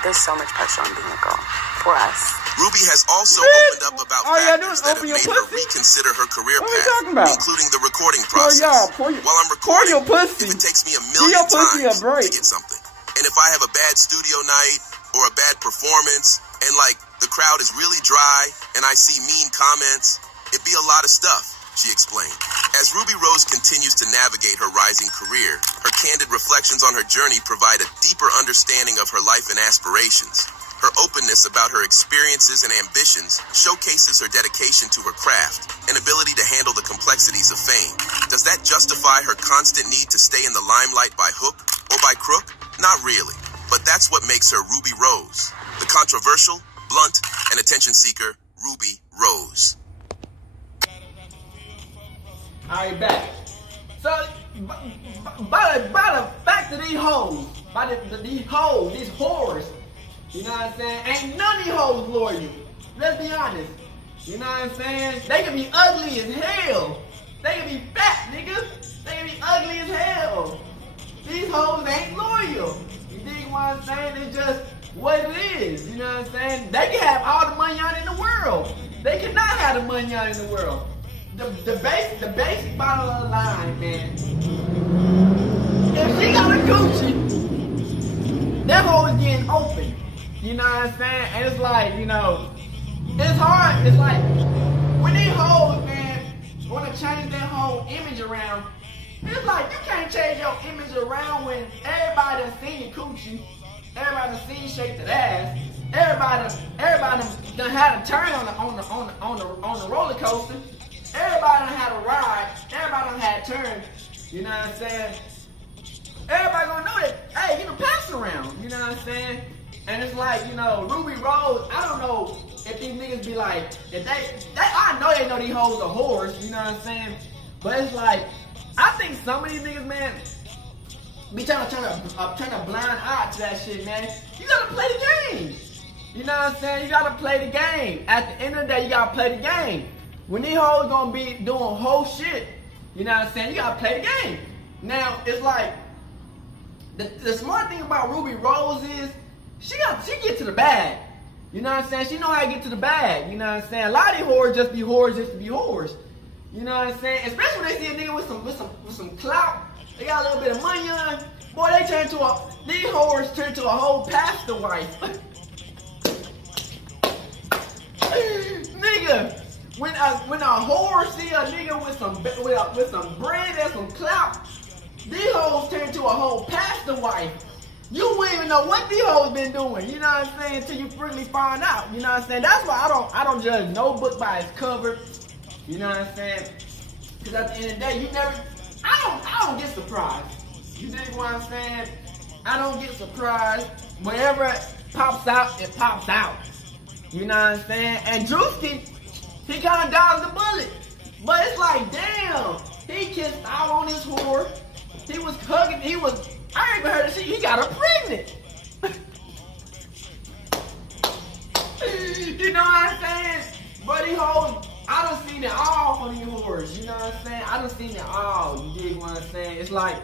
There's so much pressure on being a girl for us. Rubi has also opened up about factors that have made her pussy? reconsider her career What are you path, talking about? including the recording Pour process. y'all, While I'm recording, your pussy. if it takes me a Give million your pussy a times break. to get something, and if I have a bad studio night or a bad performance, and like the crowd is really dry, and I see mean comments, it'd be a lot of stuff, she explained. As Rubi Rose continues to navigate her rising career, her candid reflections on her journey provide a deeper understanding of her life and aspirations. Her openness about her experiences and ambitions showcases her dedication to her craft and ability to handle the complexities of fame. Does that justify her constant need to stay in the limelight by hook or by crook? Not really, but that's what makes her Rubi Rose. The controversial, blunt, and attention seeker, Rubi Rose. Alright, back. So, by the fact of these hoes, these hoes, these whores, you know what I'm saying? Ain't none of these hoes loyal. Let's be honest. You know what I'm saying? They can be ugly as hell. They can be fat, nigga. They can be ugly as hell. These hoes ain't loyal. You dig what I'm saying? It's just what it is. You know what I'm saying? They can have all the money out in the world. They cannot have the money out in the world. The basic bottom of the line, man. If she got a Gucci, that hoe is getting open. You know what I'm saying? And it's like, you know, it's hard. It's like, when these hoes, man, want to change their whole image around, it's like, you can't change your image around when everybody done seen your coochie, everybody done seen you shake that ass, everybody done had a turn on the roller coaster, everybody done had a ride, everybody done had a turn, you know what I'm saying? Everybody gonna know that, hey, you done pass around, you know what I'm saying? And it's like, you know, Rubi Rose, I don't know if these niggas be like, if I know they know these hoes are whores, you know what I'm saying? But it's like, I think some of these niggas, man, be trying to turn a blind eye to that shit, man. You gotta play the game. You know what I'm saying? You gotta play the game. At the end of the day, you gotta play the game. When these hoes gonna be doing whole shit, you know what I'm saying? You gotta play the game. Now, it's like, the smart thing about Rubi Rose is, she get to the bag. You know what I'm saying? She know how to get to the bag. You know what I'm saying? A lot of these whores just be whores just to be whores. You know what I'm saying? Especially when they see a nigga with some clout. They got a little bit of money on. Boy, these whores turn to a whole pastor wife. Nigga, when a whore see a nigga with some bread and some clout, these hoes turn to a whole pastor wife. You wouldn't even know what these hoes been doing, you know what I'm saying, until you really find out, you know what I'm saying? That's why I don't judge no book by its cover, you know what I'm saying? Because at the end of the day, I I don't get surprised. You dig what I'm saying? I don't get surprised. Whenever it pops out, it pops out. You know what I'm saying? And Druski, he kind of dodged the bullet. But it's like, damn, he kissed out on his whore. He was hugging, I even heard that he got her pregnant. You know what I'm saying? But he holds, I done seen it all for these whores. You know what I'm saying? I done seen it all. You dig what I'm saying? It's like,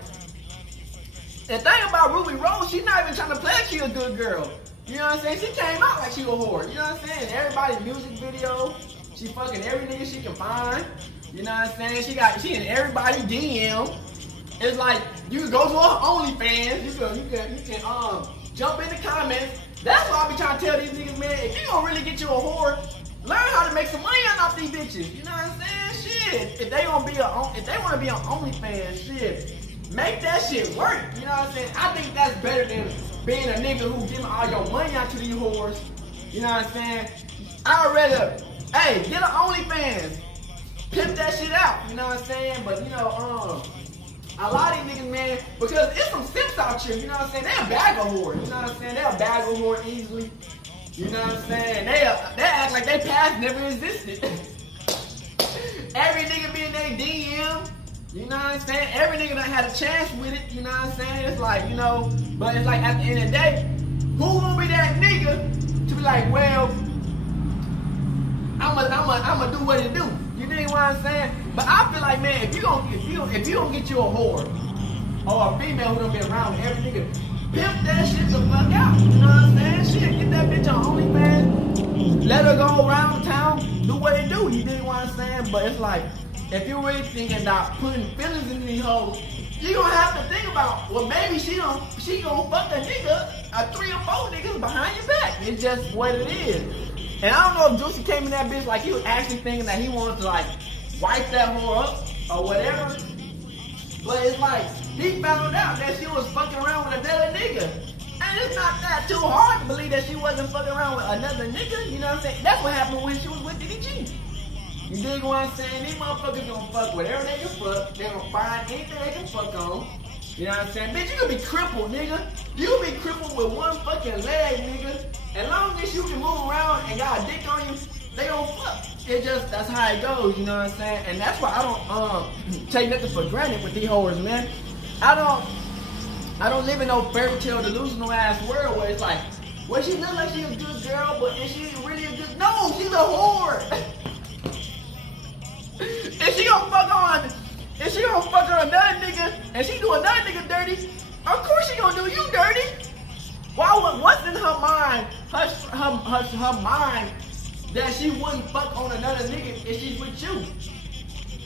the thing about Rubi Rose, she's not even trying to play like she a good girl. You know what I'm saying? She came out like she a whore. You know what I'm saying? Everybody's music video, she fucking every nigga she can find. You know what I'm saying? She in everybody's DM. It's like, you can go to her OnlyFans, you can jump in the comments. That's why I be trying to tell these niggas, man, if you gonna really get you a whore, learn how to make some money off these bitches. You know what I'm saying? Shit. If they wanna be on OnlyFans, shit, make that shit work. You know what I'm saying? I think that's better than being a nigga who giving all your money out to these whores. You know what I'm saying? I'd rather, hey, get an OnlyFans. Pimp that shit out. You know what I'm saying? But you know, a lot of these niggas, man, because it's some simps out here, you know what I'm saying? They'll bag a whore, you know what I'm saying? They'll bag a whore easily. You know what I'm saying? They act like they past never existed. Every nigga be in their DM, you know what I'm saying? Every nigga done had a chance with it, you know what I'm saying? It's like, you know, but it's like at the end of the day, who gonna be that nigga to be like, well, I'ma do what it do. You know what I'm saying? But I feel like, man, if you gonna get you a whore or a female who done been around with every nigga, pimp that shit the fuck out. You know what I'm saying? Shit, get that bitch on OnlyFans, let her go around town, do what it do. You know what I'm saying? But it's like, if you really thinking about putting feelings in these hoes, you gonna have to think about, well, maybe she gonna fuck a nigga, 3 or 4 niggas behind your back. It's just what it is. And I don't know if Druski came in that bitch like he was actually thinking that he wanted to like wipe that whore up or whatever. But it's like, he found out that she was fucking around with another nigga. And it's not that too hard to believe that she wasn't fucking around with another nigga. You know what I'm saying? That's what happened when she was with DDG. You dig what I'm saying? These motherfuckers gonna fuck whatever they can fuck. They gonna find anything they can fuck on. You know what I'm saying? Bitch, you can be crippled, nigga. You can be crippled with one fucking leg, nigga. As long as you can move around and got a dick on you, they don't fuck. It just, that's how it goes, you know what I'm saying? And that's why I don't take nothing for granted with these whores, man. I don't live in no fairy tale delusional ass world where it's like, well, she look like she a good girl, but is she really a good, no, she's a whore. If she gonna fuck on another nigga and she do another nigga dirty, of course she gonna do you dirty. What's in her mind, her mind that she wouldn't fuck on another nigga if she's with you?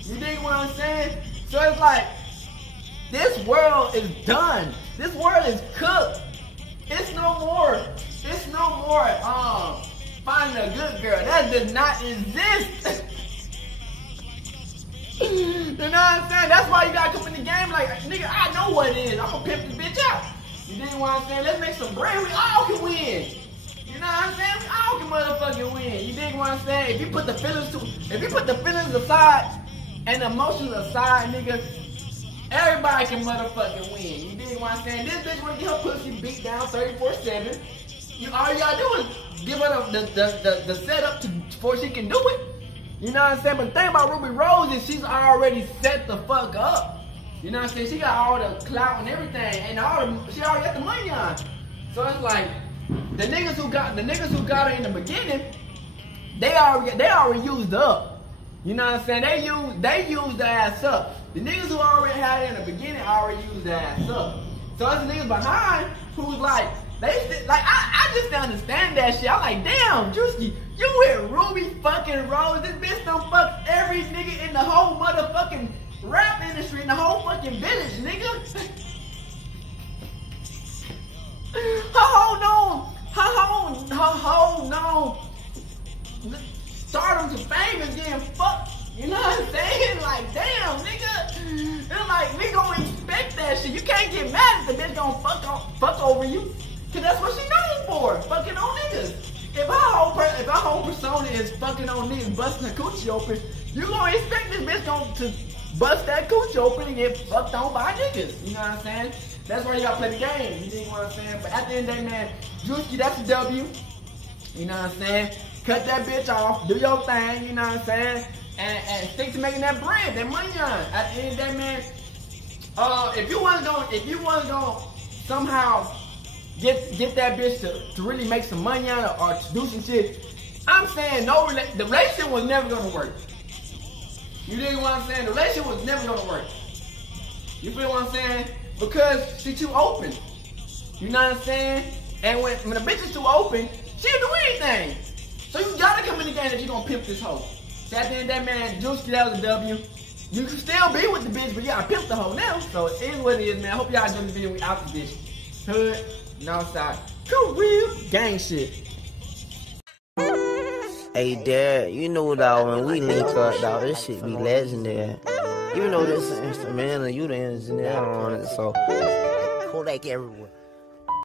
You dig what I'm saying? So it's like, this world is done. This world is cooked. It's no more finding a good girl. That does not exist. You know what I'm saying? That's why you gotta come in the game like, nigga, I know what it is. I'm gonna pimp this bitch out. You dig what I'm saying? Let's make some bread. We all can win. You know what I'm saying? We all can motherfucking win. You dig what I'm saying? If you put the feelings aside and the emotions aside, nigga, everybody can motherfucking win. You dig what I'm saying? This bitch wanna get her pussy beat down 34/7. All you gotta do is give her the setup before she can do it. You know what I'm saying? But the thing about Rubi Rose is she's already set the fuck up. You know what I'm saying? She got all the clout and everything, and she already got the money on. So it's like the niggas who got her in the beginning, they already used up. You know what I'm saying? They used the ass up. The niggas who already had it in the beginning already used the ass up. So it's the niggas behind who's like, I just don't understand that shit. I'm like, damn, Druski, you with Rubi fucking Rose. This bitch done fuck every nigga in the whole motherfucking rap industry in the whole fucking village, nigga. Her whole known stardom to fame is getting fucked. You know what I'm saying? Like, damn, nigga. It's like, we gonna expect that shit. You can't get mad if the bitch gonna fuck over you. Cause that's what she known for, fucking on niggas. If her whole persona is fucking on niggas, busting her coochie open, you gonna expect this bitch to bust that cooch open and get fucked on by niggas. You know what I'm saying? That's why you gotta play the game. You dig what I'm saying? But at the end of the day, man, Druski, that's a W. You know what I'm saying? Cut that bitch off, do your thing, you know what I'm saying? And stick to making that bread, that money on. At the end of the day, man, if you wasn't gonna somehow get that bitch to really make some money on it or to do some shit, I'm saying the relationship was never gonna work. You dig what I'm saying? The relationship was never gonna work. You feel what I'm saying? Because she too open. You know what I'm saying? And when the bitch is too open, she'll do anything. So you gotta come in the game that you're gonna pimp this hoe. So at the end of that, man, Druski, that was a W. You can still be with the bitch, but you gotta pimp the hoe now. So it is what it is, man. I hope y'all enjoyed the video. We out the bitch. Hood, Northside, cool, real gang shit. Hey, Dad, you know, dog, when we link up, dog, this shit be legendary. You know this instrumental, you the engineer on it, so Kodak everywhere.